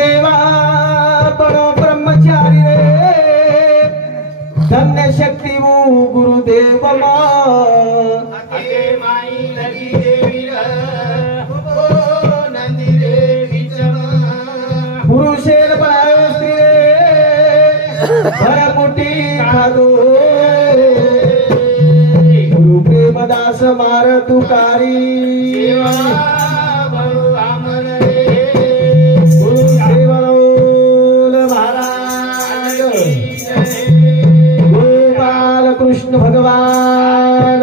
सेवा बड़ो ब्रह्मचारी रे धन्य शक्ति वो गुरुदेव माई लगी देवी नंदी देवी पुरुषेर बायो स्त्री भरमुठी खादो गुरु प्रेमदास मार तुकारी गुरु श्रीवरोल महाराज गोपाल कृष्ण भगवान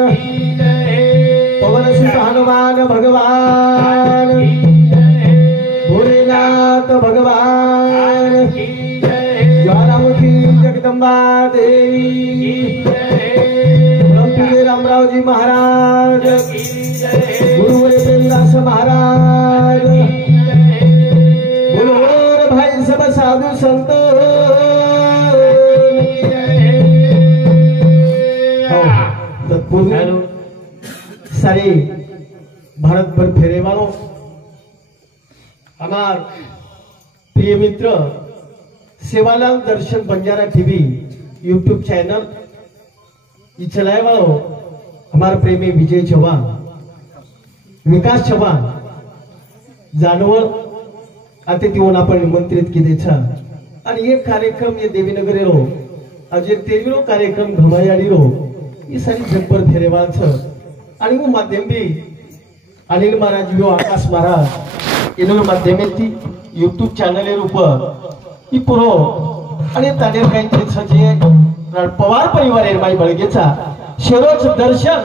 पवन सुत हनुमान भगवान भोलेनाथ भगवान ज्वालामुखी जगदम्बा देवी रामरावजी महाराज गुरुवरे प्रेमदास महाराज बोलोर भाई सब साधु संत तत्पूर्व सारे भारत भर फेरे वालों हमार प्रिय मित्र सेवालाल दर्शन बंजारा टीवी यूट्यूब चैनल ये चलाए वालों हमारे प्रेमी विजय चौहान विकास चौहान जानवर अतिथीओं आपण निमंत्रित किए आणि ये कार्यक्रम ये देवीनगर रो अजे तेवीरो कार्यक्रम घमायाडी रो ये सारी जगभर फेरेवाल छ आणि वो माध्यम भी अनिल महाराज यो आकाश महाराज इनो माध्यमेती यूट्यूब चॅनल रूप ही पुरो आणि तानेर कांचे छजे पवार परिवार माई बळगेचा शेरोच दर्शन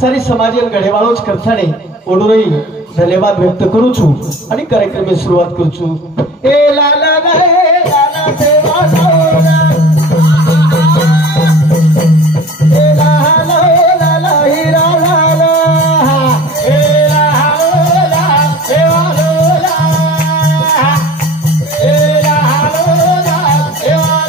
सारी समाजेर घडेवाळोच करताने ओडोरी धन्यवाद व्यक्त करू छु आणि कार्यक्रम सुरुवात करू छु ए ला ला ला सेवा लावला ए ला ला ला हिरा ला ए ला ला सेवा लावला ए ला ला सेवा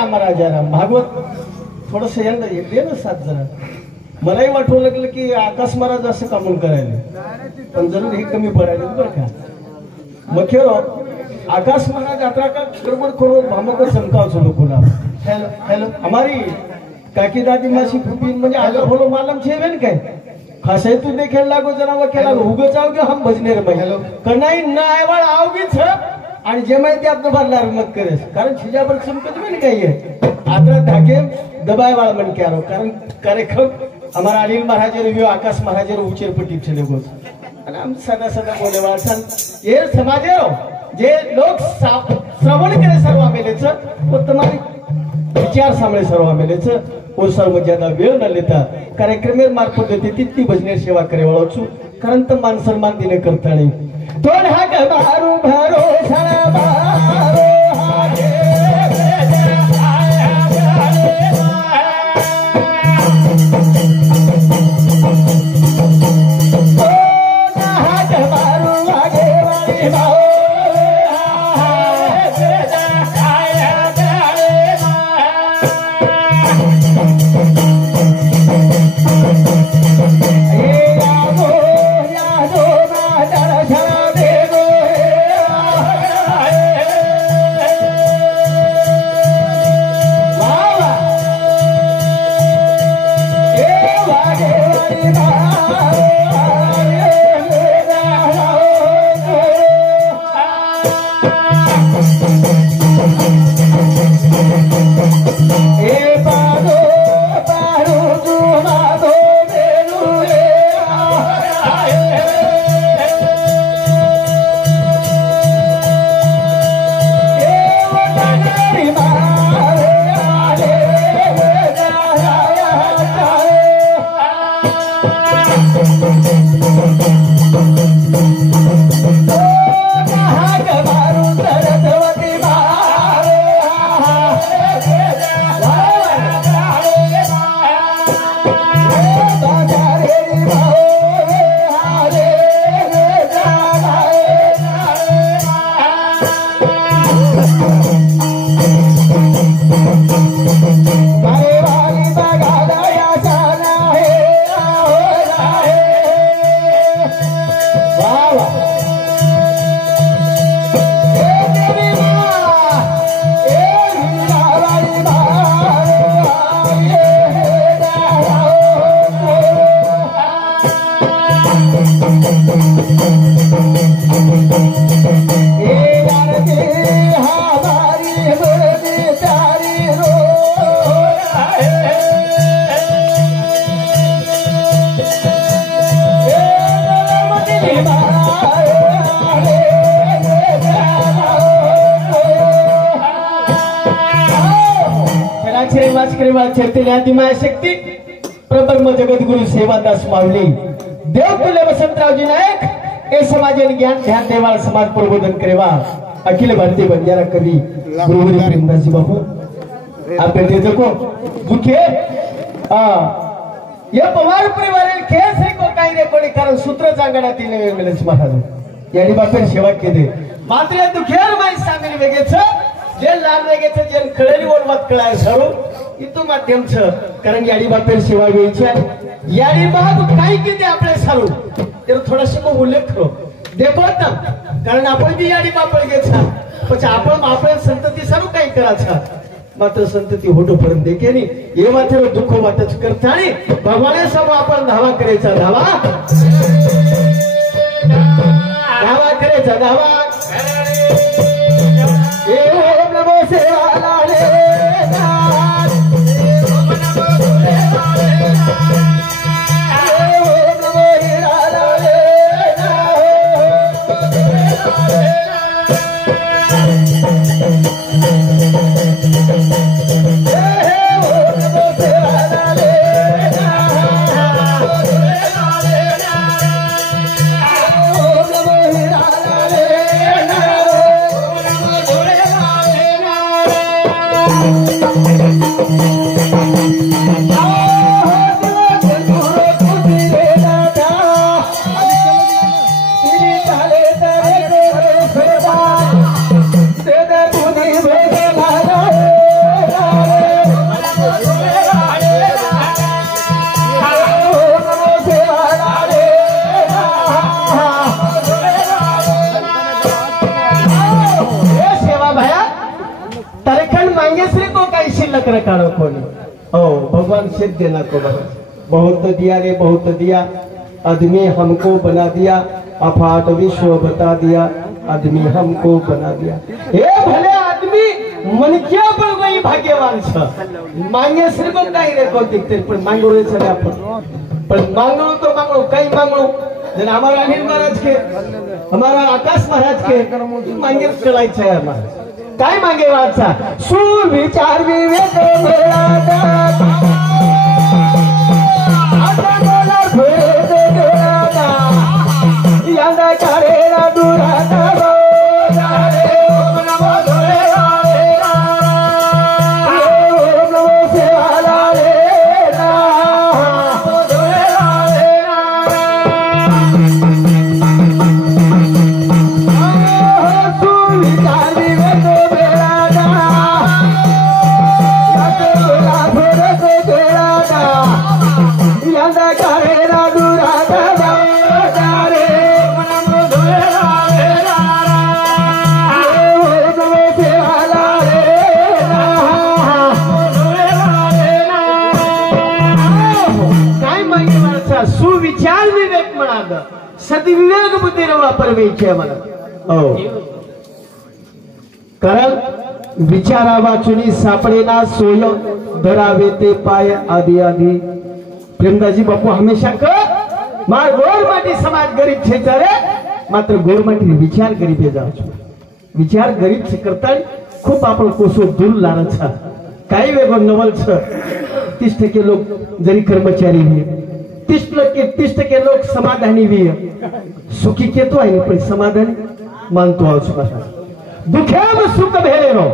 राम राजा राम भागवत थोडस यांना दे ना साथ जरा मलाही वाटवं लागलं की आकाश महाराज असं कामून करायला पण जरूर हे कमी पडायला बरं का मखेरो आकाश महाराज यात्रा का गड़बड़ करो भामो को चमकाओ चलो खुला हेलो हेलो हमारी काकी दादी मासी फूफी म्हणजे आलो बोलो मालम छे वेन काय खासे तू देखेल लागो जरा वकेला उगे जाओगे हम भजने रे भाई हेलो कनाई ना आयवाळ आवगी छ आणि जे माहिती आपण भरला मत करेस कारण छिजाबर चमकत में काय आहे आता धाके दबाय वाळ मन के आरो कारण कार्यक्रम हमारा अनिल महाराज रिव्यू आकाश महाराज ऊंचेर पट्टी चले गो आणि हम सदा सदा बोले वाळसन ये समाजे जे लोक श्रवण करे सर्व आमेलेच वो तुम्हारी विचार सामने सर्व आमेलेच वो सर्व ज्यादा वेळ न लेता कार्यक्रम मार्फत देते ती भजने सेवा करे वाळो छु कारण तर मान सन्मान दिले करताळे तो ढाक मारू भरोसा मारो शक्ती प्रब्रह्म जगद्गुरु सेवादास माऊली देवकुले वसंतरावजी नायक हे समाजन ज्ञान ध्यान देवाळ समाज प्रबोधन करेवा अखिल भारतीय बंजारा कवी गुरुवरी प्रेमदासजी बाबू आपण देतो को दुखे या पवार परिवाराला खेळ से को काही रे कोणी कारण सूत्र जांगडा तीन वेगळेच महाराज यानी बापेर सेवा केले मात्र दुखेर माई सामील वेगेच जे लाल वेगेच जे कळेली ओळवत कळाय सरू इतो माध्यम छ कारण याडी बापेर सेवा घ्यायची याडी बाब काही किती आपले सारू तर थोडासा को उल्लेख करो देखो ना कारण आपण बी याडी बापेर घ्यायचा પછી आपण आपले संतती सारू काही करायचा मात्र संतती होटो पर्यंत देखे नी ये मात्र दुःख वाटच करता आणि भगवाने सब आपण धावा करायचा धावा धावा करायचा धावा ए ओम नमो सेवालाले भगवान सिद्ध देना को बहुत दिया रे बहुत दिया आदमी हमको बना दिया अफाट विश्व बता दिया आदमी हमको बना दिया हे भले आदमी मन क्या पण वही भाग्यवान छ मांगे श्री को काही रे को दिखते पण मांगो रे चले आपण पण मांगो तो मांगो काही मांगो जन हमारा अनिल महाराज के हमारा आकाश महाराज के मांगे चलायचं आहे हमारा काय मागे वाचा सुविचार विवेक मिळाला आता मला भेट मिळाला यांदा कारे ना दुराता रे ओम नमो धोळेला रे ओम नमो सेवाला रे धोळेला रे सुविचार विवेक बेळा यांदा कारे ना दुराता रे ओम नमो धोळेला रे ओम नमो सेवाला रे काय माहिती माणसा सुविचार विवेक म्हणाल सद्विवेक बुद्धीने वापरवायची आहे मला हो कारण विचारा वाचुनी सापडेना सोय धरावे ते पाय आदि आदि प्रेमदाजी बापू हमेशा मार गोरमाटी समाज गरीब छे रे मात्र गोरमाटी विचार गरीब जाओ विचार गरीब से करता खूप आपण कोसो दूर लारच काही वेगो नवल 30% लोक जरी कर्मचारी आहे 30% लोक समाधानी भी सुखी केतो आहे पण समाधानी मानतो आहोत दुःखेम सुख भेलेनो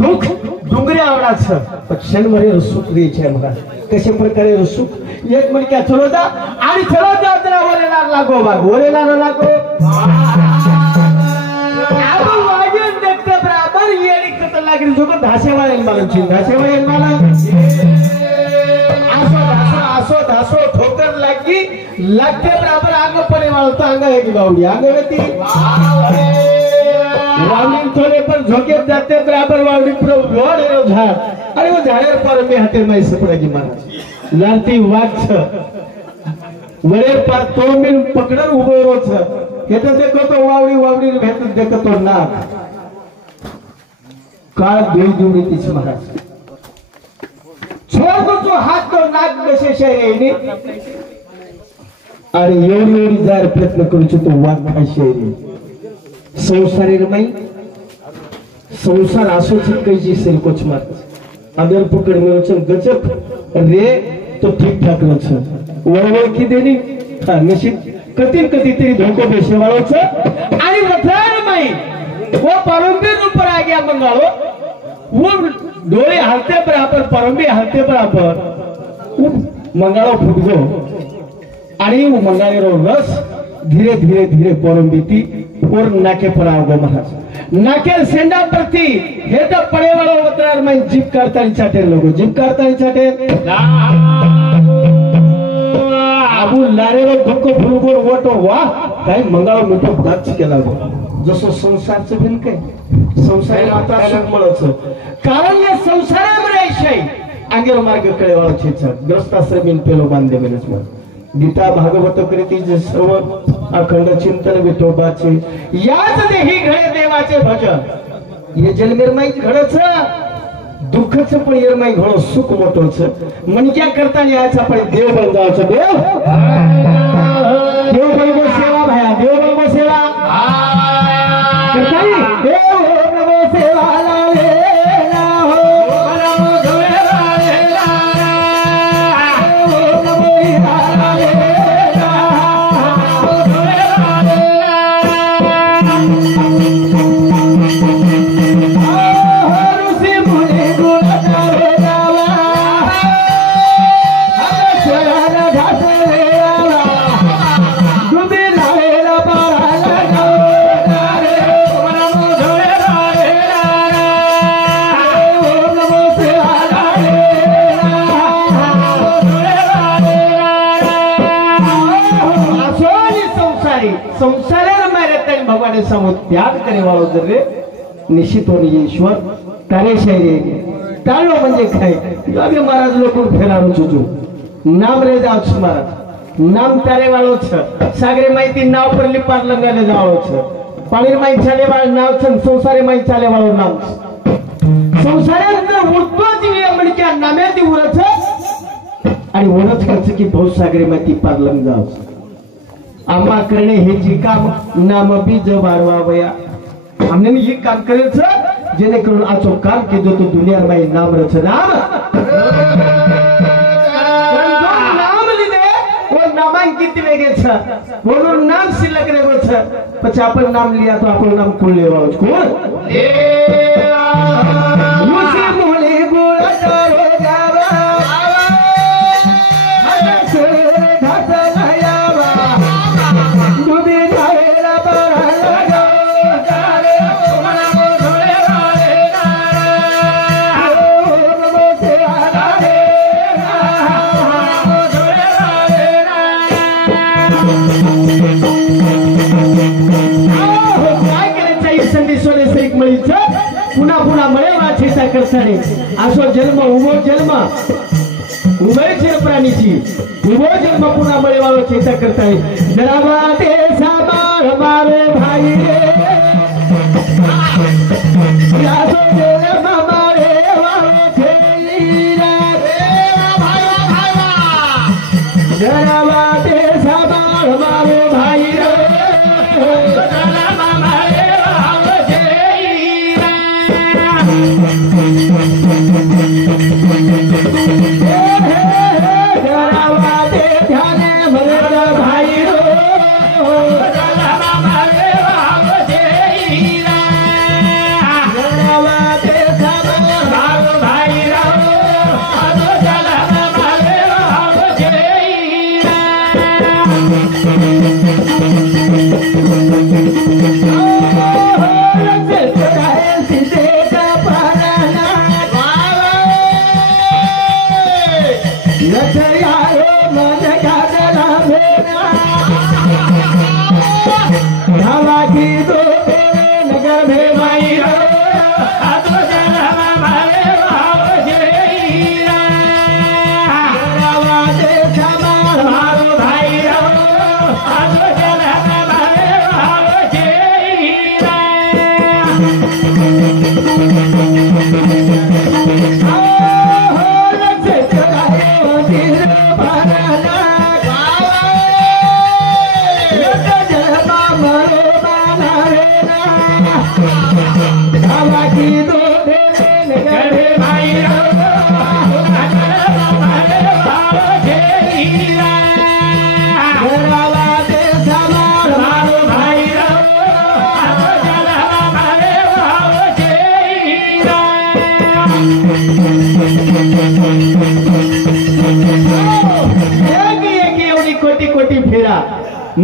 दुःख डोंगरे आवडाच पण क्षणभर सुख द्यायचे मला कशा प्रकारे सुख एक मणक्या चलवता आणि चलवता जरा ओरेला लागो बाग ओरेला लागो आपण वाजन देखते बराबर येडी कत लागली जो को धासेवाळे मालूम छी धासेवाळे मालूम आसो धासो ठोकर लागी लागते बराबर आग पडे वाळता अंग एक गावडी आग वेती वावड़ी थोड़े पर झोंके जाते बराबर वावड़ी पर रोड है झाड़ अरे वो झाड़े पर में हाथे में सपड़ेगी महाराज लालती वाच वरे पर तो मिल पकड़न उभो रो छ केते देखो तो वावड़ी भेट देखो तो नाक काळ देई जुडी तीच महाराज छोड़ दो तो हाथ तो नाक बसे शहरी अरे एवढी जार प्रयत्न करू तो वाट खाशेरी संसारी रमाई संसार आसो छिटकायची सेलकोच मार अगर पकड मिळवचं गजब रे तो ठीक ठाक रच वळवळ की देनी हा नशीब कधी तरी धोको बेशेवाळोच आणि रथार माई वो परंबीर ऊपर आ गया मंगालो वो डोळे हलते बराबर परंबी हलते बराबर वो मंगालो फुटगो आणि वो मंगालेरो रस धीरे धीरे परंबीती और नाके पर आओगे महाराज नाके सेंडा प्रति हे तो पड़े वाला उतरार में जीप करता चाटे लोगो जीप करता चाटे आबू लारे रो धक्को फुलगोर वटो वाह काय मंगळ मोठो दाच केला गो जसो संसारचं बिन काय संसार आता सुख मिळच कारण या संसारामध्ये ऐशाई अंगेर मार्ग कळेवाळो छेच ग्रस्ताश्रमीन पेलो बांधे मेलच मग गीता भागवत करीती जे सर्व अखंड चिंतन विठोबाचे याच देही घडे देवाचे भजन हे जन्मेरमाई घडच दुःखच पण येरमाई घडो सुख मोठोच मनक्या करता याचा पण देव बन जावचं देव बनगो सेवा भया देव बनगो सेवा करताई देव बनगो सेवा लाले ना हो नमो धोळेला रे नमो लाले भगवान समोर त्याग करे वाळो जरे निश्चित होणे ईश्वर कार्यशैली टाळो म्हणजे काय अभी महाराज लोक फेरारो जुजू नाम रे जाओ महाराज नाम तारे वाळो छ सागरे माहिती नाव परली पार लंगाले जाओ छ पाणी माई चाले वाळ नाव छ संसारे माई चाले वाळो नाम संसारे उठतो जीव म्हणजे नाम्याती उरच आणि वरच खर्च की बहुत सागरे माहिती पार लंग जाओ आम्हा करणे हे जी काम नाम बीज वाढवावया हमने ये काम करायचं जेणेकरून आजो काम केदो तो दुनियार माई नाम रच नाम लिहिले व नामांकित ગીત વેગે છે બોલું નામ સિલક રેગો છે પછી આપણે નામ लिया તો આપણું નામ કોણ લેવાનું છે કોણ મુસી મોલી ગોળા તારો જાવા હસે ઘાટ લાયાવા ડૂબી જાયેલા બરા લગાવો જારે મના મો ધોળે વાળે ના ઓ નમો સે આરાધે पुन्हा पुन्हा मळेवा चेता करताने असो जन्म उभो जन्म उभय छे प्राणीची उभो जन्म पुन्हा मळेवाळो चेता करताने जरावा ते साबार मारे भाई रे यासो जन्म मारे वाळो छेलीरा रे भाई जरावा ते साबार मारे भाई रे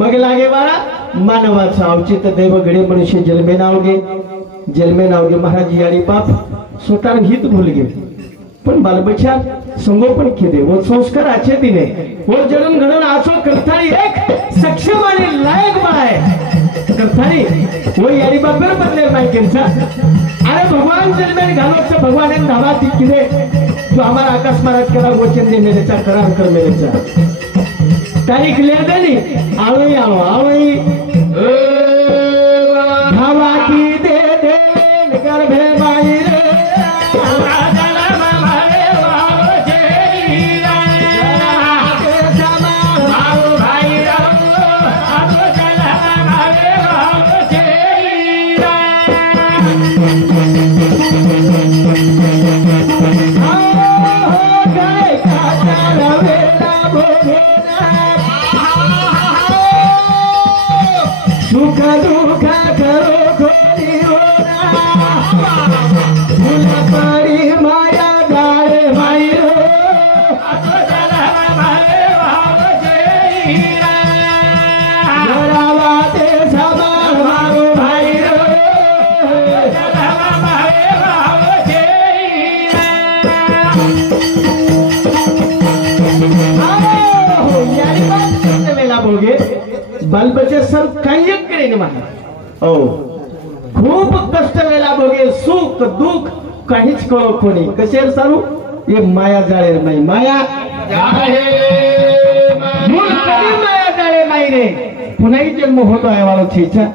मग लागे बाळा मानवाचा औचित दैव घडे मनुष्य जन्मे नावगे महाराज यारी बाप स्वतः हित भूल गे पण बालबच्चा संगोपन केले वो संस्कार अच्छे दिने वो जन्म घडण आसो करतानी एक सक्षम आणि लायक बाळ करतानी वो यारी बापर बदले माहितीचा अरे भगवान जन्मे घालोच भगवान ने धावा दिले जो हमारा आकाश महाराज करा वचन दे मेरेचा करार कर मेरेचा तारीख ले देनी आवई आवई धावा की दे दे कर भे माई रे बालबच्चे सर काही करे म्हणा ओ खूप कष्ट वेळा बघे सुख दुःख काहीच करो कोणी कसे सारू ये माया जाळे नाही माया माया जाळे नाही रे पुन्हाही जन्म होतो आहे वाळो छेचा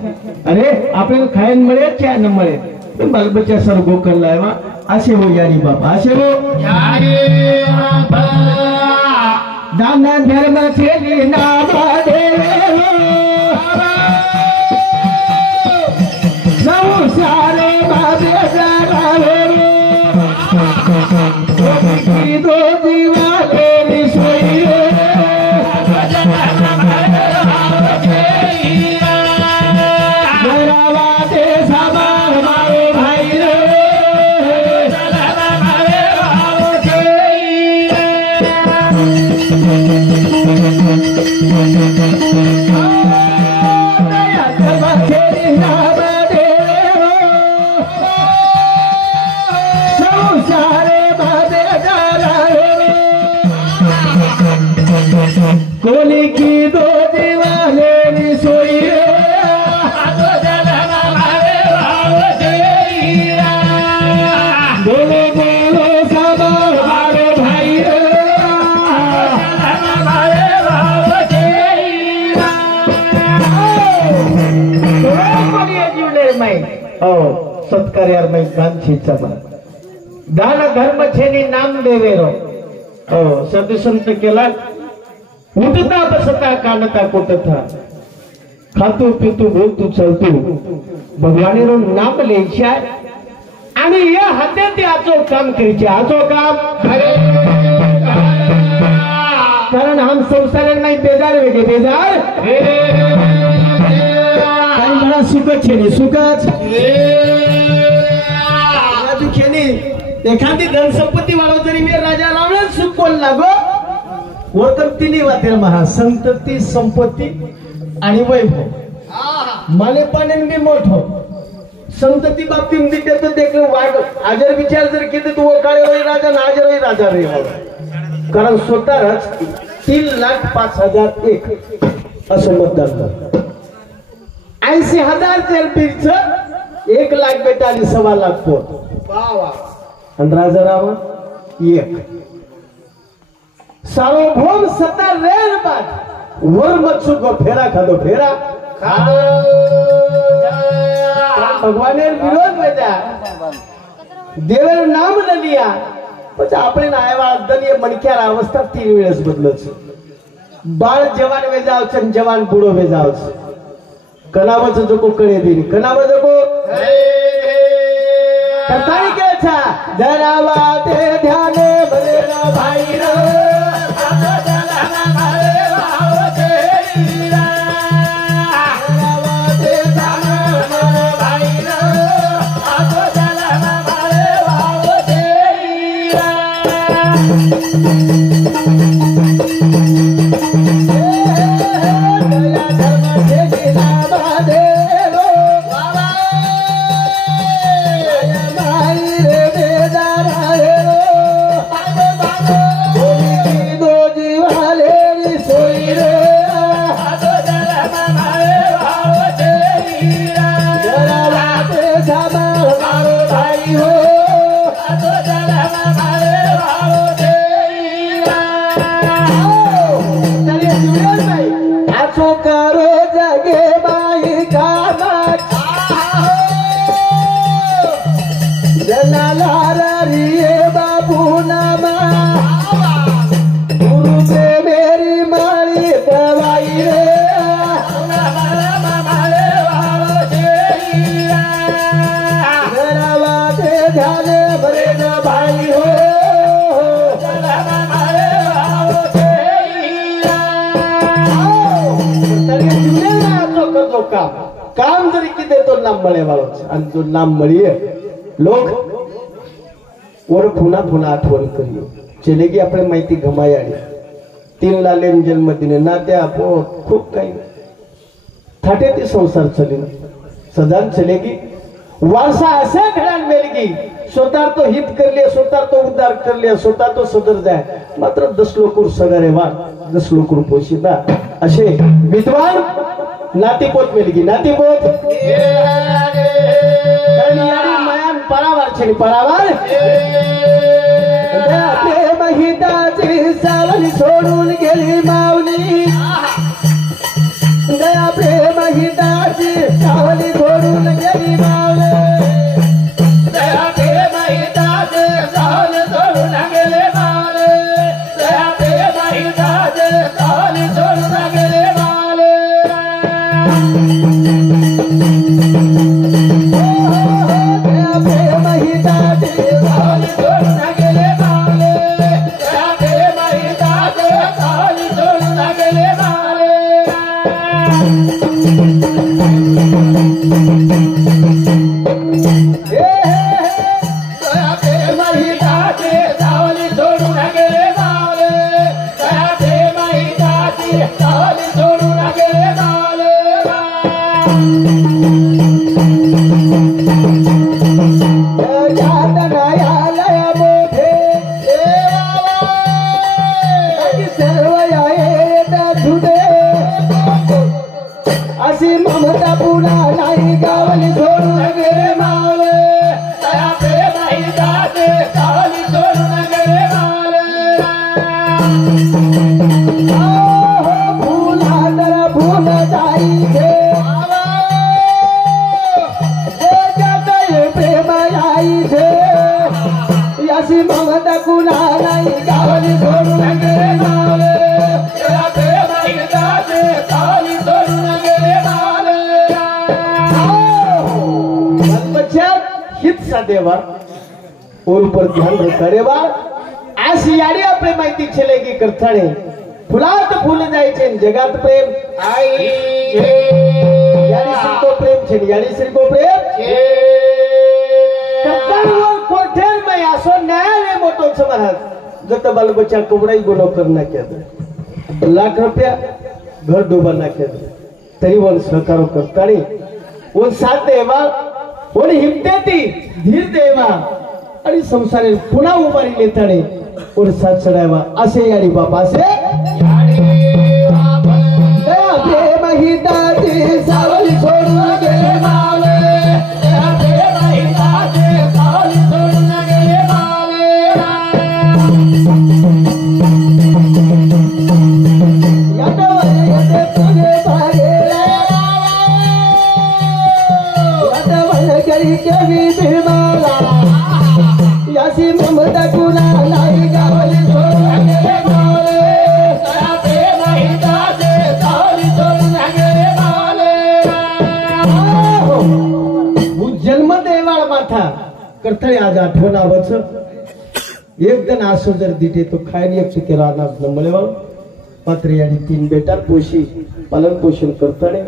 अरे आपल्याला खायला मिळेल क्या न मिळेल बालबच्चा सर गोकल लावा असे हो यारी बाबा असे हो दान धर्म केली नावा देवे सारे बाबे जावे दो दीवाले सोई सत्कार्यार में गान छीचा दान धर्म छेनी नाम देवेरो सती संत केला उठता बसता कानता कोटता खातू पितू बोलतू चलतू भगवानी रो नाम लेछा आणि या हाते आचो काम करीचे आचो काम कारण हम संसार नहीं बेजार वेगे बेजार काही मला सुखच छेनी सुखच दुखेनी एखादी धन संपत्ती वाढव जरी मी राजा लावला सुख कोण लागो वर तर तिन्ही वाटेल महा संतती संपत्ती आणि वैभव माने पाने मी मोठो संतती बाबतीत मी देतो देख वाढ आजर विचार जर केले तो काळे होई राजा ना आजर होई राजा रे कारण स्वतःच 3,05,001 असं मतदान झालं 80,000 जलबीरच 1 लाख बेटा आणि 1.25 लाख पोट आणि राजा राम 1 सार्वभौम सत्ता रेल बाद वर मच्छू को फेरा खादो फेरा भगवाने विरोध वेजा देवर नाम न लिया म्हणजे आपण आयवा दलिय मणक्यार अवस्था 3 वेळेस बदलच बाळ जवान वेजावच आणि जवान बुडो वेजावच कलावच जको कळे दिली कलावच जको कथाई के छा जरावा ते ध्याने भले ना भाई रो काम जरी की देतो नाम मळे वालोच आणि जो नाम मळीये लोक वर पुन्हा पुन्हा आठवण करियो चलेगी આપણે माहिती गमायाडी 3 लालेन जन्म दिने नात्या पोट खूप काही थाटे ते संसार चले सदान चलेगी वारसा असे घरान मेलगी स्वतः तो हित कर लिया स्वतः तो उद्धार कर लिया स्वतः तो सदर जाय मात्र 10 लोकर सगरे वार 10 लोकर पोशिदा असे विद्वान नातीपोत मेलगी नातीपोत मयान परावार छे परावार प्रेम हिताची सावली सोडून गेली माऊली दया प्रेम हिताची सावली सोडून गेली माऊली दया प्रेम हिताची सावली सोडून गेली माऊली दया प्रेम हिताची सावली सोडून गेली फूल जाई सा देवा और ऊपर ध्यान देता रे बा आज याडी आपले माहिती छेले की करथाणे फुलात फूल जायचे जगात प्रेम आई याडी श्री को प्रेम छे याडी श्री को प्रेम कत्तावर कोठेर में आसो न्यायालय मोटो छ महाराज जत बाल बच्चा कोबड़ाई गुनो करना क्या लाख रुपया घर डूबा नाख्या तरी वन सहकारो करताणी वन साथ देवा वन हिमतेती धीर देवा आणि संसारे पुन्हा उभारी लेताणे वन साथ चढावा असे याडी बापा असे प्रेम हिताची सावली सोडून गेले मावे प्रेम हिताची सावली सोडून गेले मावे यासी ममता कुला नाही गावली सोडून गेले मावले प्रेम हिताचे सावली सोडून गेले मावले जन्म देवाळ माथा करतळे आज आठवण आवच एक जण आसो जर दिटे तो खायली एक केला अनाज नमळेवा मात्र यानी 3 बेटा पोषी पालन पोषण करताणे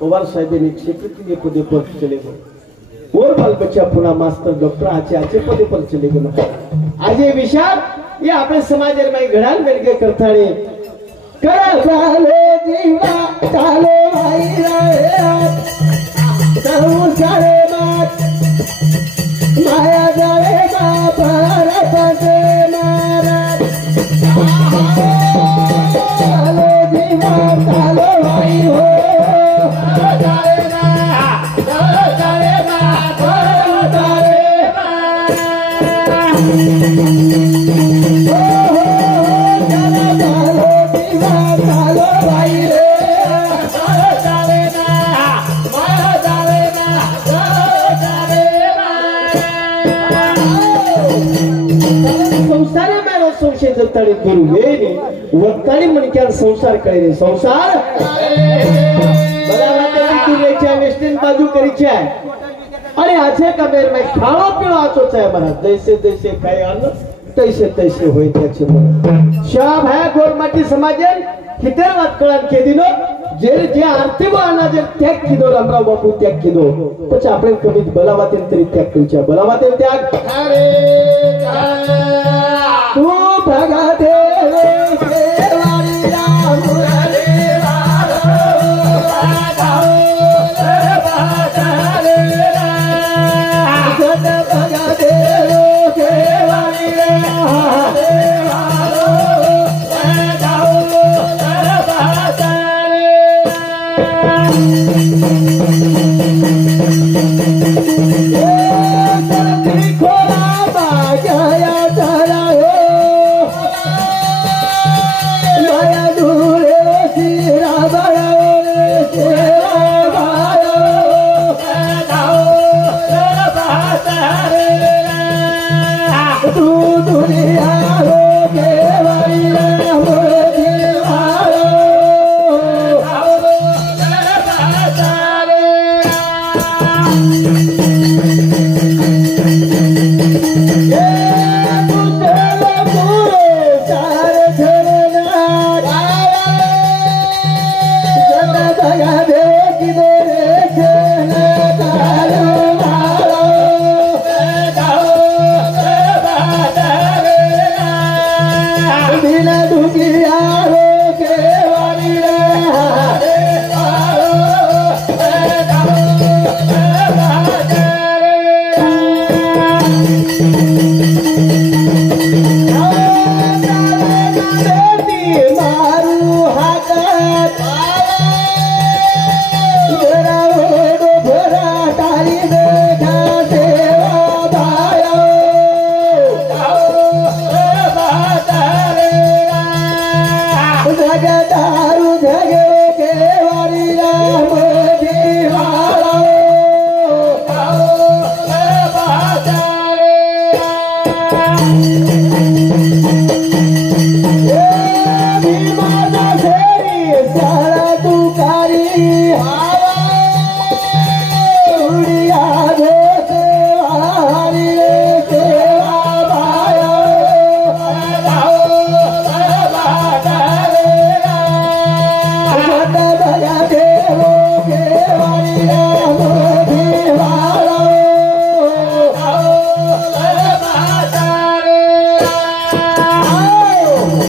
पवार साहेबांनी सेक्रेटरी पदे पर चले गए और बाल बच्चा पुनः मास्टर डॉक्टर आचे पदे पर चले गए आज ये विचार ये अपने समाज में घडाल बेलगे करताणे करा झाले जीवा चाले भाई रे सहू सारे मात माया जावे बाप रखते महाराज चाले जीवा चाले भाई हो वक्ताळी म्हणक्या संसार करे संसार वेस्टर्न बाजू करीचे अरे आछे कमेर में खाओ पियो आचो है महाराज जैसे जैसे खाए अन्न तैसे तैसे होय त्याचे मन शाब है गोरमाटी समाजन कितेर वात कळान के दिनो जे जे आरती वाना जे त्याग किदो रामराव बापू त्याग किदो પછી આપણે કવિત બલાવાતે તરી त्याग કરીચા બલાવાતે त्याग अरे तू भगा दे केवाड़ी राम देवा भगाओ रे भगा दे केवाड़ी राम देवा भगाओ रे